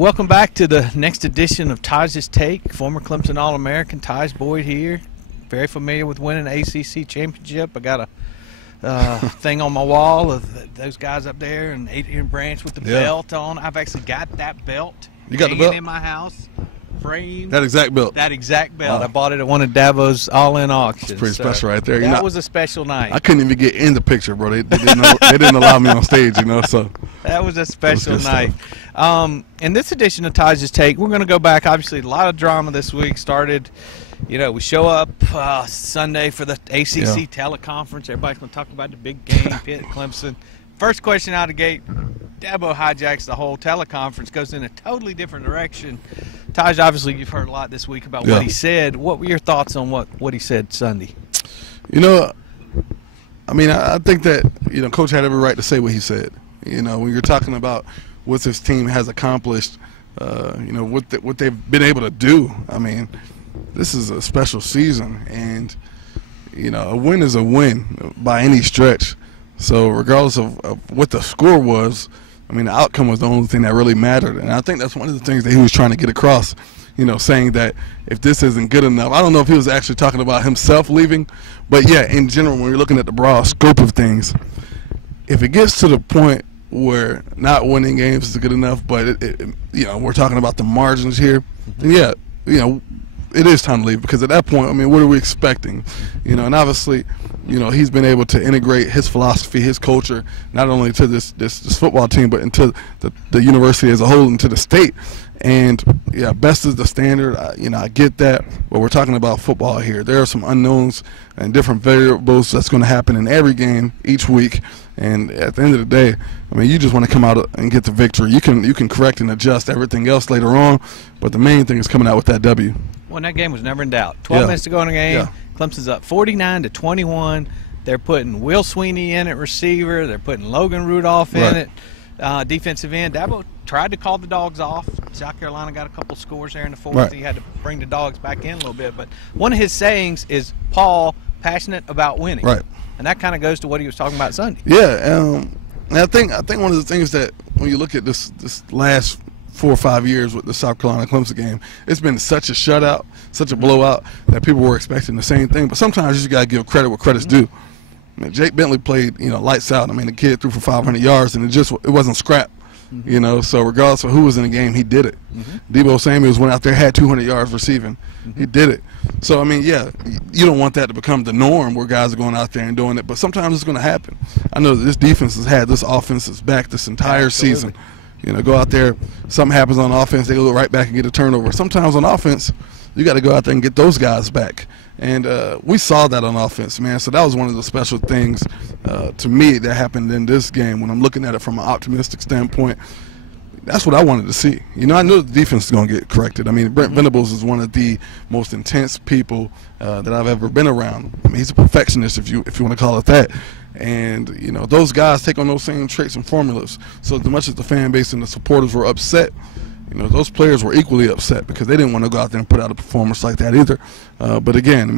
Welcome back to the next edition of Tajh's Take. Former Clemson All-American Tajh Boyd here. Very familiar with winning an ACC championship. I got a thing on my wall of those guys up there and Adrian Branch with the belt on. I've actually got that belt. You got the belt? In my house. Framed. That exact belt? That exact belt. I bought it at one of Davo's all-in auctions. It's pretty special right there. That was a special night. I couldn't even get in the picture, bro. They didn't allow me on stage, so. That was a special night. In this edition of Tajh's Take, we're going to go back. Obviously, a lot of drama this week started. We show up Sunday for the ACC teleconference. Everybody's going to talk about the big game, Pitt, Clemson. First question out of the gate, Dabo hijacks the whole teleconference, goes in a totally different direction. Tajh, obviously you've heard a lot this week about what he said. What were your thoughts on what he said Sunday? I think that, Coach had every right to say what he said. When you're talking about what this team has accomplished, what they've been able to do, this is a special season. And, a win is a win by any stretch. So regardless of what the score was, the outcome was the only thing that really mattered. And I think that's one of the things that he was trying to get across, saying that if this isn't good enough, I don't know if he was actually talking about himself leaving, but yeah, in general, when you're looking at the broad scope of things, if it gets to the point where not winning games is good enough, but we're talking about the margins here, then it is time to leave, because at that point, what are we expecting? And obviously, he's been able to integrate his philosophy, his culture, not only to this football team, but into the university as a whole, into the state. And best is the standard. I get that, but we're talking about football here. There are some unknowns and different variables that's going to happen in every game each week. And at the end of the day, you just want to come out and get the victory. You can correct and adjust everything else later on, but the main thing is coming out with that W. Well, that game was never in doubt. 12 minutes to go in the game. Clemson's up 49-21. They're putting Will Swinney in at receiver. They're putting Logan Rudolph in at defensive end. Dabo tried to call the dogs off. South Carolina got a couple scores there in the fourth. He had to bring the dogs back in a little bit. But one of his sayings is, Paul, passionate about winning. Right. And that kind of goes to what he was talking about Sunday. Yeah, and I think one of the things that when you look at this last 4 or 5 years with the South Carolina Clemson game, it's been such a shutout, such a blowout that people were expecting the same thing. But sometimes you just got to give credit where credit's due. Jake Bentley played, lights out. The kid threw for 500 yards, and it wasn't scrap. So regardless of who was in the game, he did it. Deebo Samuels went out there, had 200 yards receiving. He did it. So, you don't want that to become the norm where guys are going out there and doing it, but sometimes it's going to happen. I know that this defense has had this offense's back this entire season. Go out there, something happens on offense, they go right back and get a turnover. Sometimes on offense, you got to go out there and get those guys back. And we saw that on offense, man. So that was one of the special things to me that happened in this game. When I'm looking at it from an optimistic standpoint, that's what I wanted to see. I knew the defense is going to get corrected. Brent Venables is one of the most intense people that I've ever been around. He's a perfectionist, if you want to call it that. And, those guys take on those same traits and formulas. So as much as the fan base and the supporters were upset, those players were equally upset because they didn't want to go out there and put out a performance like that either. But again,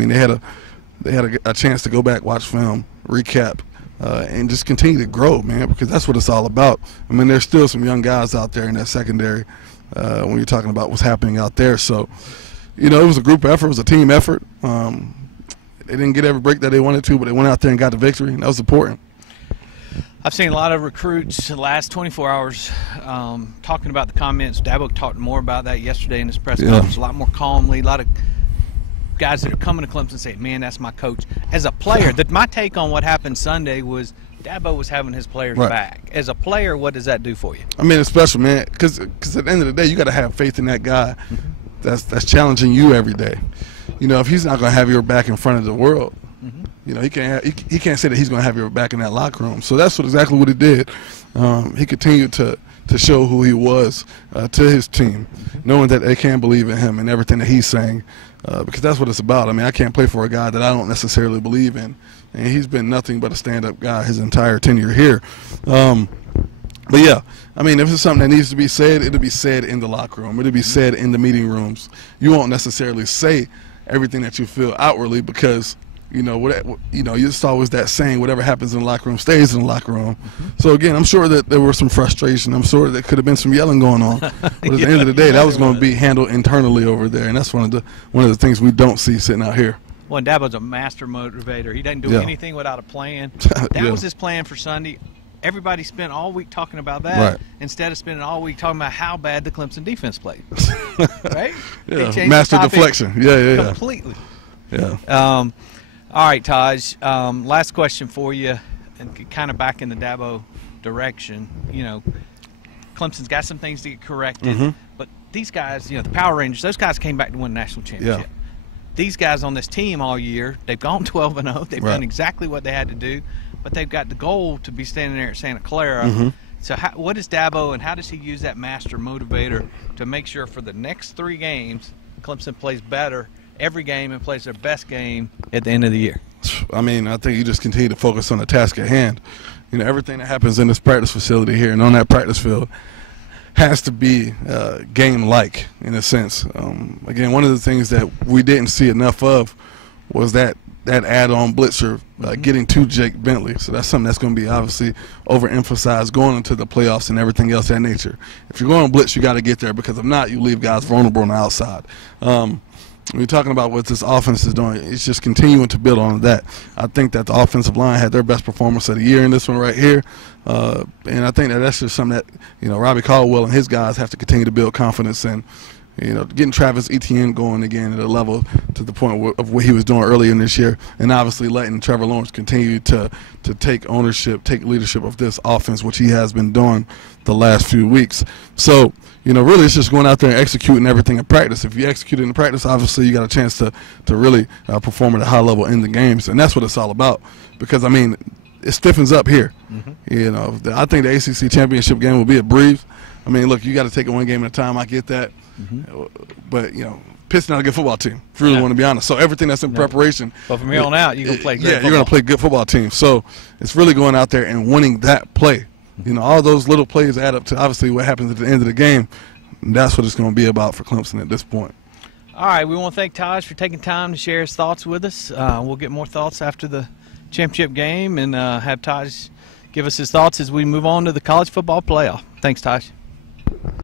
they had a chance to go back, watch film, recap, and just continue to grow, man, because that's what it's all about. There's still some young guys out there in that secondary when you're talking about what's happening out there. So, it was a group effort. It was a team effort. They didn't get every break that they wanted to, but they went out there and got the victory, and that was important. I've seen a lot of recruits the last 24 hours talking about the comments. Dabo talked more about that yesterday in his press conference, a lot more calmly. A lot of guys that are coming to Clemson say, man, that's my coach. As a player, my take on what happened Sunday was Dabo was having his players back. As a player, what does that do for you? It's special, man, because at the end of the day, you got to have faith in that guy that's challenging you every day. If he's not going to have your back in front of the world, he can't say that he's going to have your back in that locker room. So that's exactly what he did. He continued to show who he was to his team, knowing that they can believe in him and everything that he's saying, because that's what it's about. I can't play for a guy that I don't necessarily believe in, and he's been nothing but a stand-up guy his entire tenure here. But yeah, if it's something that needs to be said, it'll be said in the locker room. It'll be said in the meeting rooms. You won't necessarily say everything that you feel outwardly because You just always that saying, whatever happens in the locker room stays in the locker room. So again, I'm sure that there was some frustration. I'm sure there could have been some yelling going on. But at the end of the day, that was going to be handled internally over there, and that's one of the things we don't see sitting out here. Well, and Dabo's a master motivator. He doesn't do anything without a plan. That was his plan for Sunday. Everybody spent all week talking about that instead of spending all week talking about how bad the Clemson defense played. Right? Yeah, master deflection. Yeah. Completely. Yeah. All right, Taj. Last question for you, and kind of back in the Dabo direction. Clemson's got some things to get corrected, but these guys, the Power Rangers, those guys came back to win a national championship. Yeah. These guys on this team all year, they've gone 12-0. They've done exactly what they had to do, but they've got the goal to be standing there at Santa Clara. So what is Dabo, and how does he use that master motivator to make sure for the next 3 games, Clemson plays better every game and plays their best game at the end of the year? I mean, I think you just continue to focus on the task at hand. Everything that happens in this practice facility here and on that practice field has to be game-like in a sense. Again, one of the things that we didn't see enough of was that add-on blitzer getting to Jake Bentley. So that's something that's going to be obviously overemphasized going into the playoffs and everything else of that nature. If you're going to blitz, you got to get there, because if not, you leave guys vulnerable on the outside. When you're talking about what this offense is doing, it's just continuing to build on that. I think that the offensive line had their best performance of the year in this one right here. And I think that's just something that, Robbie Caldwell and his guys have to continue to build confidence in. Getting Travis Etienne going again at a level to the point of what he was doing earlier in this year, and obviously letting Trevor Lawrence continue to take ownership, take leadership of this offense, which he has been doing the last few weeks. So, really it's just going out there and executing everything in practice. If you execute it in practice, obviously you got a chance to really perform at a high level in the games, and that's what it's all about. Because, it stiffens up here. I think the ACC championship game will be a breeze. Look, you got to take it one game at a time. I get that. But, Pitt's not a good football team, if you really want to be honest. So everything that's in preparation. But from here on out, you're going to play great football. You're going to play good football team. So it's really going out there and winning that play. All those little plays add up to obviously what happens at the end of the game. And that's what it's going to be about for Clemson at this point. All right, we want to thank Taj for taking time to share his thoughts with us. We'll get more thoughts after the championship game and have Taj give us his thoughts as we move on to the college football playoff. Thanks, Taj.